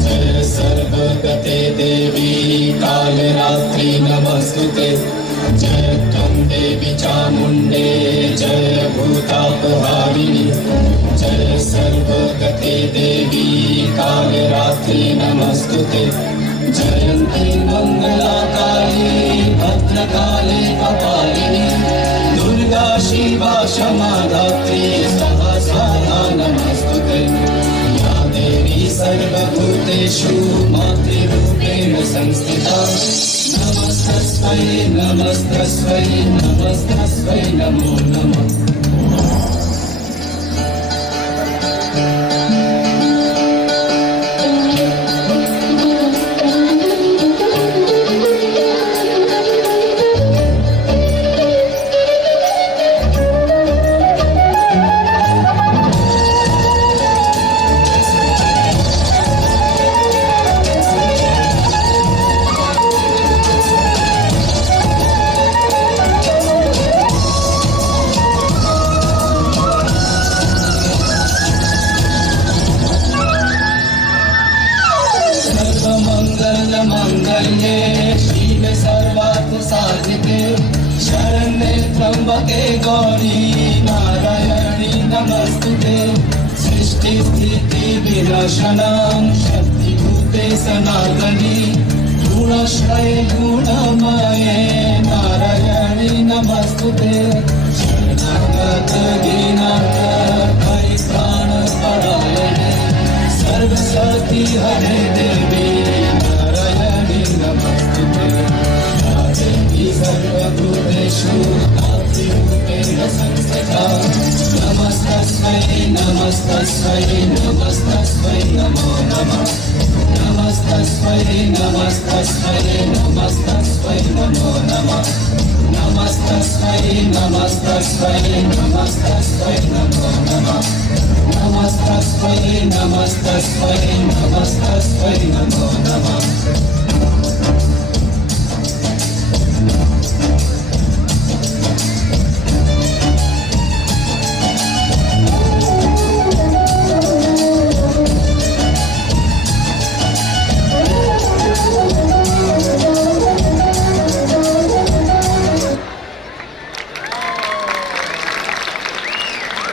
जय सर्वगते देवी कालरात्रि नमस्तुते। जय त्वं देवी चामुण्डे जय भूतापहारिणि। जय सर्वगते देवी कालरात्रि नमस्तुते। जयन्ती मङ्गलाकाली भद्रकाली कपालिनी। दुर्गा शिवा क्षमा धात्री सहस्रा नमस्तुते। या देवी सर्वभूतेषु मातृरूपेण संस्थिता। नमस्तस्मै नमस्तस्मै नमस्तस्मै नमो नमः। मंगल्ये शिवे सर्वार्थ साधिके शरण्ये त्र्यंबके गौरी नारायणी नमस्तुते। सृष्टि स्थिति विनाशनं शक्तिभूते सनातनी। गुणाश्रये गुणमये नारायणी नमस्तुते। शरणागत दीनार्थ परित्राणपरायणे सर्वशक्ति हरे देवी नारायणी नमस्तुते। या देवी सर्वभूतेषु मातृरूपेण संस्थिता। नमस्तस्मै नमस्तस्मै नमस्तस्मै नमो नमः। नमस्तस्मै नमस्तस्मै नमस्तस्मै नमो नमः। नमस्तस्मै नमस्तस्मै नमस्तस्मै नमो नमः। नमस्तस्मै नमस्तस्मै नमस्तस्मै नमो नमः।